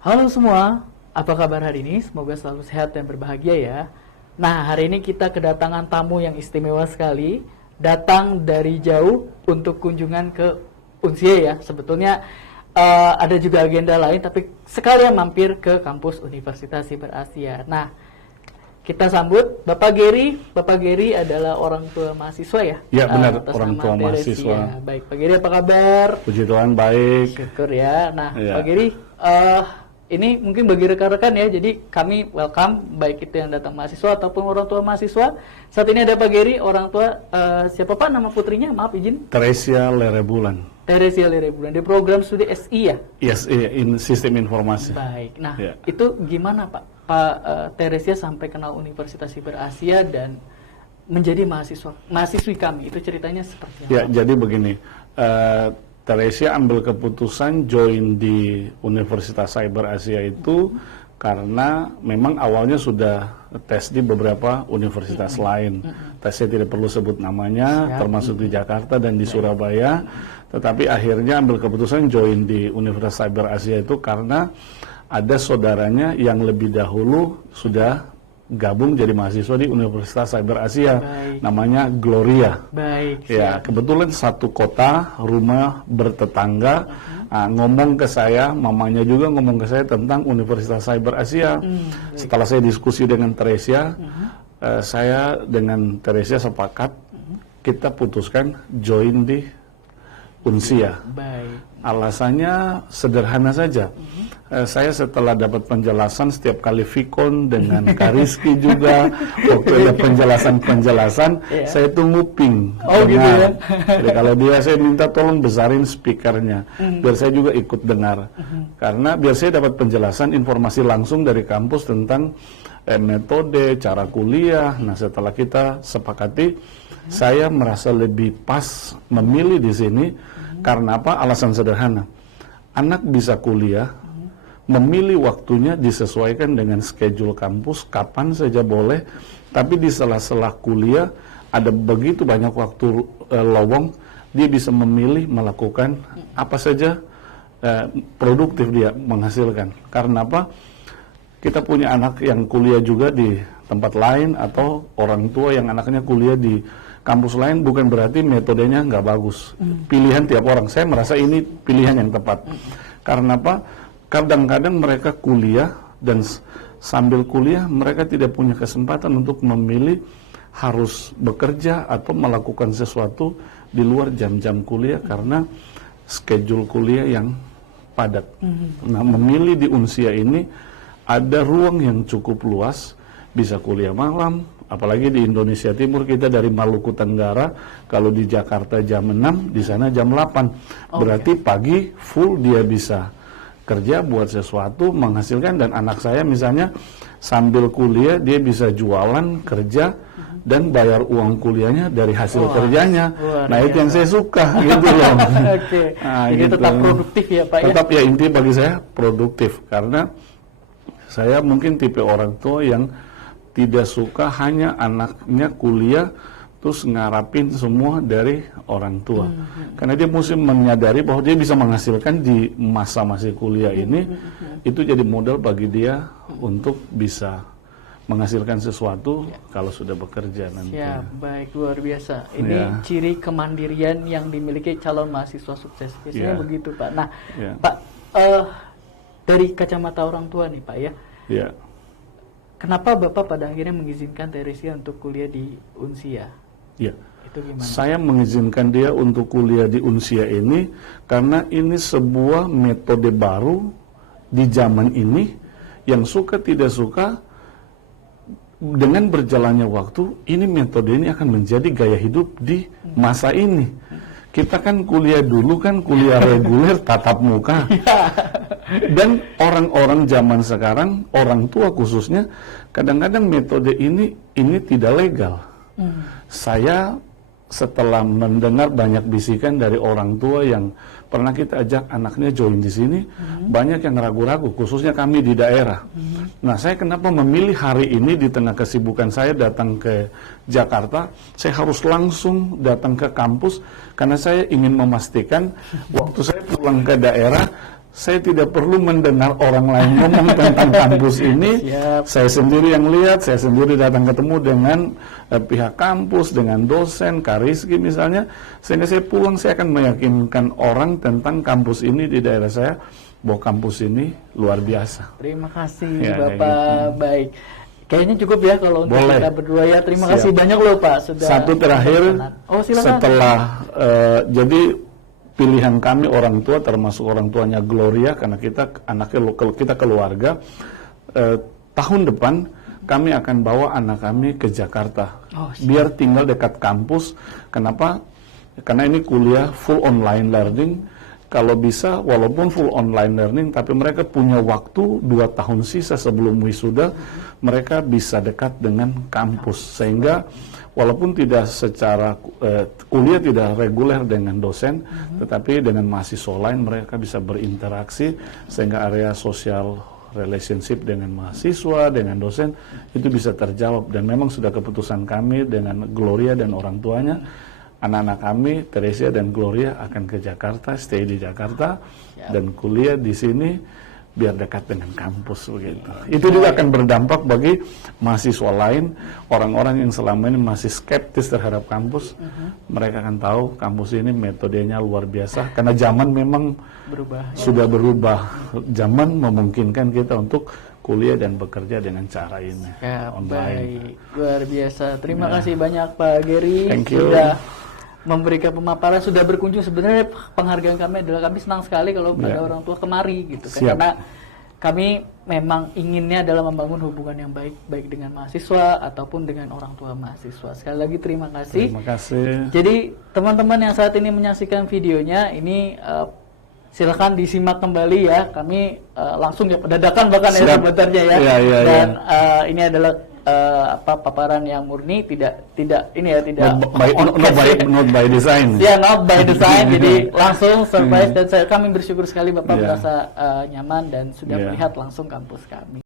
Halo semua, apa kabar hari ini? Semoga selalu sehat dan berbahagia ya. Nah, hari ini kita kedatangan tamu yang istimewa sekali, datang dari jauh untuk kunjungan ke Unsia ya. Sebetulnya ada juga agenda lain, tapi sekalian mampir ke kampus Universitas Cyber Asia. Nah, kita sambut Bapak Gary. Bapak Gary adalah orang tua mahasiswa ya? Ya benar, atas orang nama tua Teresia. mahasiswa. Baik, Pak Gary apa kabar? Puji Tuhan baik. Syukur ya. Nah, Ya. Pak Gary, ini mungkin bagi rekan-rekan ya, jadi kami welcome, baik itu yang datang mahasiswa ataupun orang tua mahasiswa. Saat ini ada Pak Gary, orang tua, siapa Pak nama putrinya? Maaf izin. Teresia Lerebulan. Teresia Lerebulan, di program studi SI ya? Yes, in sistem informasi. Baik, nah Ya. itu gimana Pak? Pak Teresia sampai kenal Universitas Cyber Asia dan menjadi mahasiswi kami, itu ceritanya seperti apa? Ya, jadi begini, Teresia ambil keputusan join di Universitas Cyber Asia itu karena memang awalnya sudah tes di beberapa universitas lain. Tesnya tidak perlu sebut namanya, termasuk di Jakarta dan di Surabaya. Tetapi akhirnya ambil keputusan join di Universitas Cyber Asia itu karena ada saudaranya yang lebih dahulu sudah gabung jadi mahasiswa di Universitas Cyber Asia. Baik. Namanya Gloria. Baik. Ya, kebetulan satu kota, rumah bertetangga, ngomong ke saya, mamanya juga ngomong ke saya tentang Universitas Cyber Asia. Setelah saya diskusi dengan Teresia, saya dengan Teresia sepakat, kita putuskan join di Unsia. Baik. Alasannya sederhana saja. Saya setelah dapat penjelasan setiap kali Vicon dengan Kariski juga, waktu ada penjelasan, saya tuh nguping. Oh gitu ya. Jadi kalau dia, saya minta tolong besarin speakernya, biar saya juga ikut dengar. Karena biar saya dapat penjelasan, informasi langsung dari kampus tentang metode, cara kuliah. Nah, setelah kita sepakati, saya merasa lebih pas memilih di sini. Karena apa? Alasan sederhana. Anak bisa kuliah, memilih waktunya disesuaikan dengan schedule kampus, kapan saja boleh, tapi di sela-sela kuliah ada begitu banyak waktu lowong, dia bisa memilih melakukan apa saja produktif dia menghasilkan. Karena apa? Kita punya anak yang kuliah juga di tempat lain atau orang tua yang anaknya kuliah di kampus lain, bukan berarti metodenya nggak bagus. Pilihan tiap orang. Saya merasa ini pilihan yang tepat. Karena apa? Kadang-kadang mereka kuliah dan sambil kuliah mereka tidak punya kesempatan untuk memilih harus bekerja atau melakukan sesuatu di luar jam-jam kuliah karena schedule kuliah yang padat. Nah, memilih di Unsia ini ada ruang yang cukup luas, bisa kuliah malam, apalagi di Indonesia Timur kita dari Maluku Tenggara, kalau di Jakarta jam 6, di sana jam 8. Berarti pagi full dia bisa kerja buat sesuatu, menghasilkan, dan anak saya misalnya sambil kuliah dia bisa jualan, kerja, dan bayar uang kuliahnya dari hasil kerjanya. Nah, itu yang saya suka gitu loh. Oke. Nah, Jadi gitu. tetap produktif ya Pak Tetap ya, inti bagi saya produktif, karena saya mungkin tipe orang tua yang tidak suka hanya anaknya kuliah terus ngarapin semua dari orang tua. Karena dia mesti menyadari bahwa dia bisa menghasilkan di masa masih kuliah ini, itu jadi modal bagi dia untuk bisa menghasilkan sesuatu kalau sudah bekerja nanti. Ya, baik, luar biasa. Ini ciri kemandirian yang dimiliki calon mahasiswa sukses. Biasanya begitu Pak. Nah, Pak, dari kacamata orang tua nih Pak ya. Ya. Kenapa Bapak pada akhirnya mengizinkan Teresia untuk kuliah di Unsia? Ya. Itu gimana? Saya mengizinkan dia untuk kuliah di Unsia ini karena ini sebuah metode baru di zaman ini yang suka tidak suka dengan berjalannya waktu, ini metode ini akan menjadi gaya hidup di masa ini. Kita kan kuliah dulu kan kuliah reguler tatap muka. Dan orang-orang zaman sekarang, orang tua khususnya, kadang-kadang metode ini tidak legal. Saya setelah mendengar banyak bisikan dari orang tua yang pernah kita ajak anaknya join di sini, banyak yang ragu-ragu, khususnya kami di daerah. Nah, saya kenapa memilih hari ini di tengah kesibukan saya datang ke Jakarta, saya harus langsung datang ke kampus, karena saya ingin memastikan waktu saya pulang ke daerah, saya tidak perlu mendengar orang lain ngomong tentang kampus ini. Siap. Saya sendiri yang lihat, saya sendiri datang ketemu dengan pihak kampus, dengan dosen, Kak Rizky misalnya, sehingga saya pulang, saya akan meyakinkan orang tentang kampus ini di daerah saya, bahwa kampus ini luar biasa. Terima kasih Ya, Bapak. kayak Baik. Kayaknya cukup ya kalau untuk Boleh. kita berdua ya. Terima Siap. kasih banyak loh Pak sudah. Satu terakhir, Oh silakan. setelah jadi pilihan kami orang tua, termasuk orang tuanya Gloria, karena kita anaknya kita keluarga, tahun depan kami akan bawa anak kami ke Jakarta, biar tinggal dekat kampus. Kenapa? Karena ini kuliah full online learning. Kalau bisa, walaupun full online learning, tapi mereka punya waktu 2 tahun sisa sebelum wisuda, mereka bisa dekat dengan kampus, sehingga walaupun tidak secara kuliah tidak reguler dengan dosen, tetapi dengan mahasiswa lain mereka bisa berinteraksi, sehingga area sosial relationship dengan mahasiswa, dengan dosen itu bisa terjawab. Dan memang sudah keputusan kami dengan Gloria dan orang tuanya, anak-anak kami, Teresia dan Gloria akan ke Jakarta, stay di Jakarta, dan kuliah di sini biar dekat dengan kampus begitu. Itu juga akan berdampak bagi mahasiswa lain, orang-orang yang selama ini masih skeptis terhadap kampus. Mereka akan tahu kampus ini metodenya luar biasa, karena zaman memang sudah berubah. Zaman memungkinkan kita untuk kuliah dan bekerja dengan cara ini, online. Baik, luar biasa. Terima kasih banyak Pak Gary Thank you. sudah memberikan pemaparan, sudah berkunjung. Sebenarnya penghargaan kami adalah kami senang sekali kalau ada orang tua kemari gitu kan. Siap. Karena kami memang inginnya adalah membangun hubungan yang baik dengan mahasiswa ataupun dengan orang tua mahasiswa. Sekali lagi terima kasih. Terima kasih. Jadi teman-teman yang saat ini menyaksikan videonya ini silakan disimak kembali ya. Kami langsung ya dadakan bahkan ya sebenarnya ya. Dan ini adalah paparan yang murni, tidak ini ya, tidak not by design. Ya, not by design. Jadi langsung surprise, dan kami bersyukur sekali Bapak merasa nyaman dan sudah melihat langsung kampus kami.